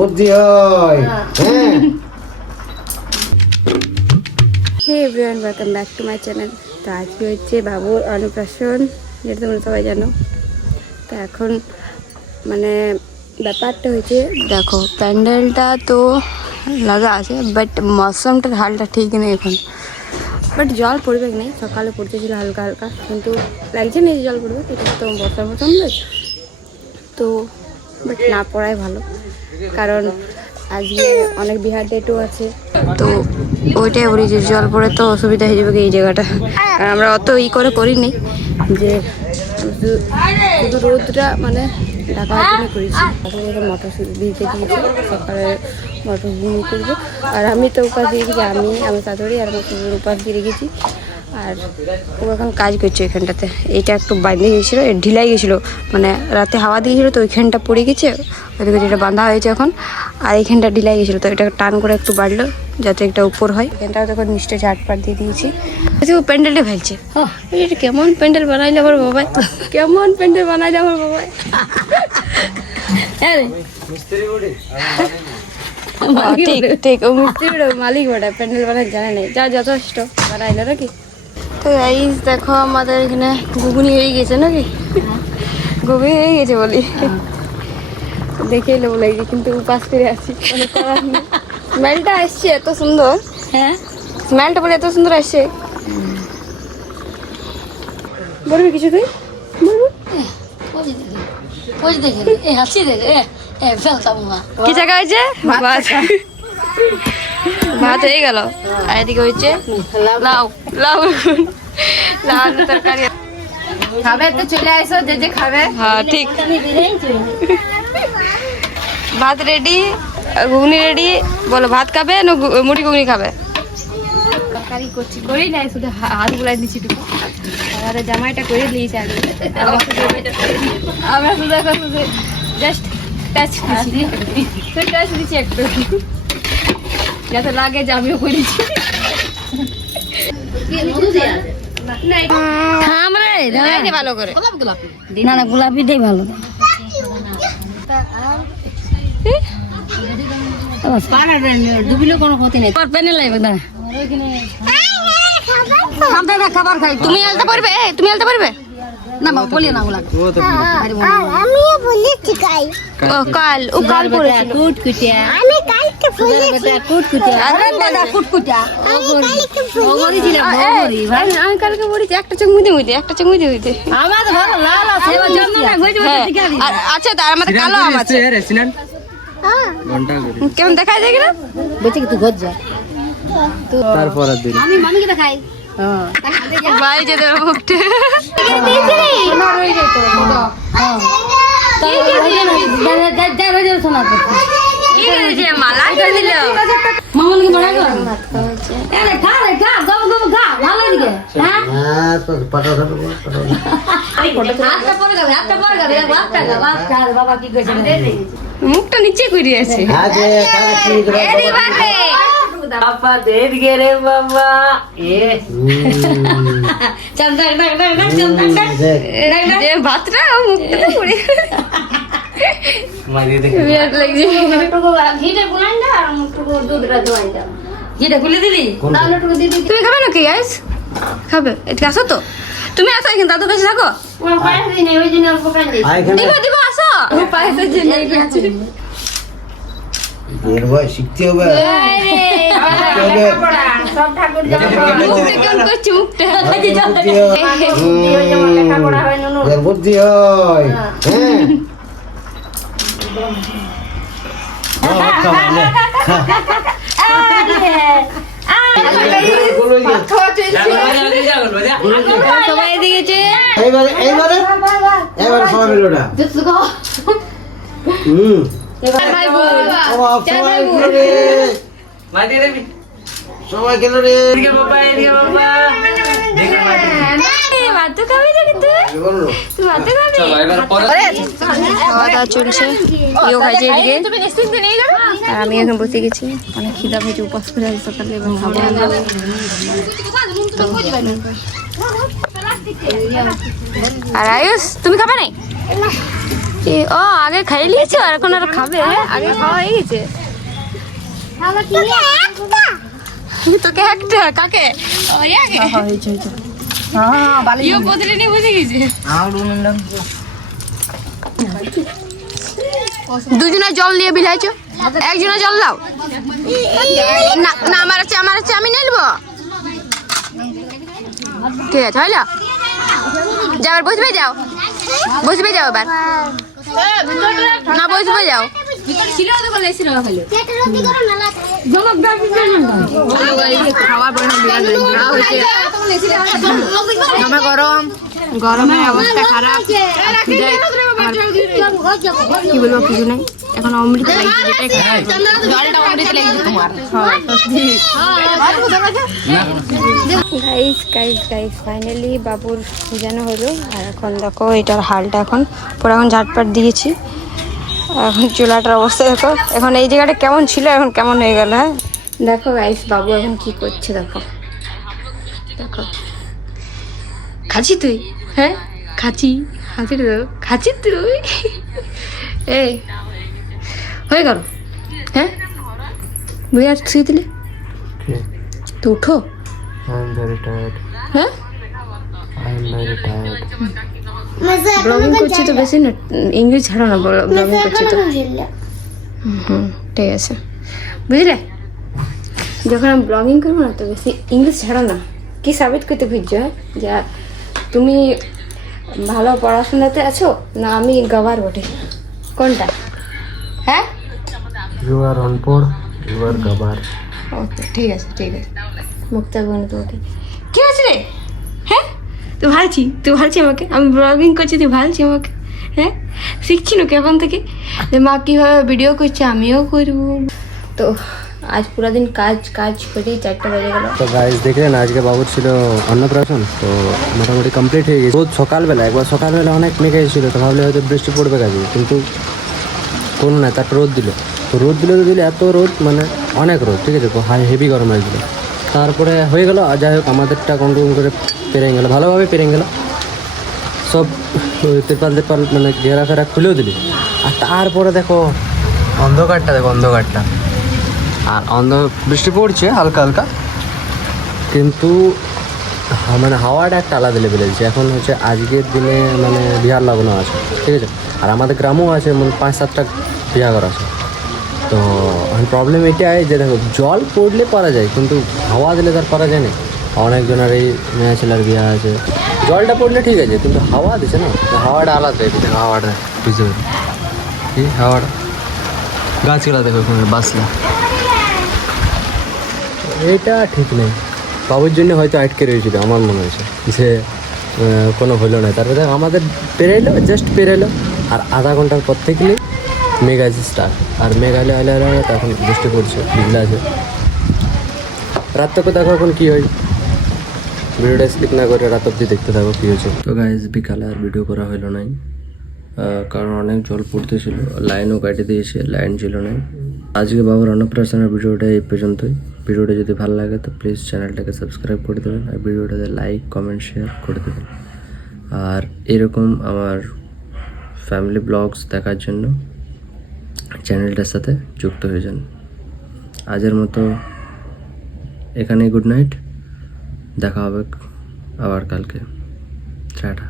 বুদ্ধি হয়। Hey everyone, welcome back to my channel. তো আজকে হচ্ছে বাবুর অন্নপ্রাশন, যেটা তোমরা সবাই জানো। তো এখন মানে ব্যাপারটা হয়েছে, দেখো প্যান্ডেলটা তো লাগা আছে, বাট মৌসুমটার হালটা ঠিক নেই এখন। বাট জল পড়বে নেই, সকালে পড়তেছিল হালকা হালকা, কিন্তু লাগছে না যে জল পড়বে। এটা তো বর্ষার মতন নয়, তো বাট না পড়াই ভালো, কারণ আজকে অনেক বিহার ডেটও আছে। তো ওইটাই বলি যে জল পড়ে তো অসুবিধা হয়ে যাবে এই জায়গাটা। আর আমরা অত করে করিনি, যে শুধু রোদটা মানে ঢাকার জন্য করেছি। এখন মটর দিতে দিয়েছি, সকালে মটর ঘুমিয়ে করবো। আর আমি তো উপাস দিয়ে রেখেছি, আমি শাশুড়ি আর আমার শ্বশুর উপাস দিয়ে রেখেছি। আর ও এখন কাজ করছে ওইখানটাতে। এইটা একটু বাঁধে গেছিলো, ঢিলাই গেছিলো, মানে রাতে হাওয়া দিয়েছিলো তো ওইখানটা পড়ে গেছে, ওইদিকে যেটা বাঁধা হয়েছে এখন। আর এইখানটা ঢিলাই গেছিলো, তো এটা টান করে একটু বাড়লো যাতে একটা উপর হয়। এখানটাও তখন মিষ্টি ঝাটপাট দিয়ে দিয়েছি। ও প্যান্ডেলটা ফেলছে, এটা কেমন প্যান্ডেল বানাইলে আমার বাবাই, কেমন প্যান্ডেল বানাইলে আমার বাবাই। ঠিক ঠিক, ও মিস্ত্রির মালিক বটা, প্যান্ডেল বানাই জানে নেই, যা যথেষ্ট বানাইলো নাকি। তো গাইস দেখো আমাদের এখানে ঘুগনি হয়ে গেছে নাকি, ঘুগনি হয়ে গেছে বলি, দেখে এলো লাগছে, কিন্তু উপাস করে আছি। স্মেলটা আসছে এত সুন্দর, হ্যাঁ স্মেলটা বলে এত সুন্দর আসছে। বলবি কিছু তুই বলবো কি জায়গা হয়েছে, ভাত হয়ে গেল। আর এদিকে হয়েছে লাউ, লাউ লাউ তরকারি খাবে তো চলে আসো, যে যে খাবে। হ্যাঁ ঠিক, ভাত রেডি, ঘুগনি রেডি। বলো ভাত খাবে না মুড়ি ঘুগনি খাবে? তরকারি করছি, করি নাই, শুধু হাত গুলাই দিচ্ছি টুকু। আমাদের জামাইটা করে দিয়েছে আগে, আমরা শুধু এখন শুধু জাস্ট টাচ দিচ্ছি একটু, যাতে লাগে যে আমিও করেছি। ভালো করে না, না গোলাপিটাই ভালো। ডুবিলেও কোনো ক্ষতি নেই, প্যানেল লাগবে না। খাবার খাই, তুমি আলতে পারবে, তুমি আলতে পারবে না বাবা, বলি না ওগুলা। আমিও বলেছি কাল, ও কাল, ও কাল করেছিল কুটকুটিয়া। আমি কালকে বলেছি কুটকুটিয়া, আরে দাদা কুটকুটিয়া ও করেছিল। আমি কালকে বলেছি একটা চোখ মুদে মুদে, একটা চোখ মুদে মুদে। আমার তো ভালো লাল আছে, এবার জন্য না হয়ে যাবে। আচ্ছা তার আমাদের কালো আম আছে, কেমন দেখায় যায় না বলছে কি তুই ঘর যা, তারপর আমি মামিকে দেখাই। ভাই যেতে মুখটা মালা করে দিল মামনকে বড় মুখটা নিচে করে আছে। बाबा दे दिए रे बाबा ये चल भातটা মুখটা পড়ে मारी दे বিরাট লাগছে। ঘিটা গুনাই না, আর মুটুকো দুধটা দোয়াই দাও। যেটা খুলে দিবি, তাহলে একটু দিদি তুমি খাবে নাকি গাইস? খাবে? এটা আসো তো, তুমি আসো এখানে, দাদু কাছে থাকো। ওর পায়ে দিই না, ওই জন্য অল্প কান দিই। দিব দিব আসো, ও পায়েসের জন্য শিখতে হবে। সব ঠাকুর কেমন করছে মুখটা, বুদ্ধি হয়। সবাই দিয়েছে এইবারে এইবারে এবারে সবাই মিলে ওটা। मारी दे সবাই গেল রে। दिए बाबा दिए बाबा ভাত খাবি নাকি তুই ভাত খাবি? খাওয়া দাওয়া চলছে, ইও খাইছে এদিকে, আর আমি এখন বসে গেছি। অনেক খিদা পেয়েছে, উপাস করে আজ সকালে, এবং খাবো না। আর আয়ুষ তুমি খাবে না? ও আগে খাই নিয়েছো আর এখন আর খাবে? আগে খাওয়া হয়ে গেছে তোকে একটা কাকে বদলে বুঝে গেছে দুজনে জল দিয়ে বিলাইছো একজনে জল দাও না না আমার আছে আমি নিয়ে নেবো ঠিক আছে হইলো যাও এবার বসবে যাও এবার না বসবে যাও গরমে অবস্থা খারাপ কি বলবো কিছু নেই এখন অমৃত গাইস ফাইনালি বাবুর যেন হলো আর এখন দেখো এটার হালটা এখন পুরো এখন ঝাটপাট দিয়েছি এখন চুলাটার অবস্থা দেখো এখন এই জায়গাটা কেমন ছিল এখন কেমন হয়ে গেল হ্যাঁ দেখো গাইস বাবু এখন কি করছে দেখো খাচ্ছি তুই হ্যাঁ খাচ্ছি তুই এই হয়ে গেল হ্যাঁ বুঝে আর শুয়ে দিলে তো উঠো হ্যাঁ ব্লগিং করছি তো বেশি না ইংলিশ ছাড়ো না ব্লগিং করছি তো ঠিক আছে বুঝলে যখন আমি ব্লগিং করবো না তো বেশি ইংলিশ ছাড়ো না কি সাবিত করতে খুঁজছো হ্যাঁ যা তুমি ভালো পড়াশোনাতে আছো না আমি গাবার বটে কোনটা হ্যাঁ ইউ আর অনপড় ইউ আর গাবার ওকে ঠিক আছে মুক্তা বোন তোমাকে কি আছে রে হ্যাঁ তুই ভালছি আমাকে আমি ব্লগিং করছি তুই ভালছি আমাকে হ্যাঁ শিখছি না এখন থেকে যে মা কীভাবে ভিডিও করছে আমিও করবো তো আজ পুরো দিন কাজ করি 4টা বেজে গেল তো গাইস দেখলেন আজকে বাবুর ছিল অন্নপ্রাশন তো মোটামুটি কমপ্লিট হয়ে গেছে রোদ সকালবেলা অনেক মেঘে এসেছিলো তো ভাবলে হয়তো বৃষ্টি পড়বে কাজে কিন্তু কোনো না তারপর রোদ দিল এত রোদ মানে অনেক রোদ ঠিক আছে হেভি গরম লাগছিল তারপরে হয়ে গেল আর যাই হোক আমাদেরটা কন্টিনিউ করে পেরিয়ে গেলো ভালোভাবে পেরিয়ে গেলো সব তেরপাল মানে ঘেরা খুলেও দিলি আর তারপরে দেখো অন্ধকারটা আর বৃষ্টি পড়ছে হালকা কিন্তু মানে হাওয়াটা একটা আলাদা লেভেলে দিচ্ছে এখন হচ্ছে আজকের দিনে মানে বিহার লাগানো আছে ঠিক আছে আর আমাদের গ্রামও আছে মানে 5-7টা বিহাঘর আছে তো প্রবলেম এটাই যে দেখো জল পড়লে পারা যায় কিন্তু হাওয়া দিলে তার পারা যায় না অনেকজনের এই মেয়ে ছেলের বিয়ে আছে জলটা পড়লে ঠিক আছে কিন্তু হাওয়া দিচ্ছে না হাওয়াটা আলাদা হাওয়াটা বুঝতে পারি কি হাওয়াটা গাছগুলা দেখো ওখানে বাসলা এটা ঠিক নেই বাবুর জন্য হয়তো আটকে রয়েছিল আমার মনে হয়েছে যে কোনো হলো না তারপরে দেখ আমাদের জাস্ট পেরেলো আর আধা ঘন্টার পর থেকেই মেঘ আছে স্টার্ট আর মেঘ আলে তখন বৃষ্টি পড়ছে বিজলা আছে রাত তক দেখো এখন কী হয় ভিডিওটা স্কিপ না করে রাত অব্দি দেখতে থাকো কী হয়েছে তো গাইজ বিকালে আর ভিডিও করা হলো নাই কারণ অনেক জল পড়তেছিল লাইনও কাটিয়ে দিয়েছে লাইন ছিল না আজকে বাবার অন্নপ্রাশনের ভিডিওটা এই পর্যন্তই ভিডিওটা যদি ভালো লাগে তো প্লিজ চ্যানেলটাকে সাবস্ক্রাইব করে দেবেন আর ভিডিওটাতে লাইক কমেন্ট শেয়ার করে দেবেন আর এরকম আমার ফ্যামিলি ব্লগস দেখার জন্য চ্যানেলটার সাথে যুক্ত হয়ে যান আজের মতো এখানেই গুড নাইট দেখা হবে আবার কালকে টাটা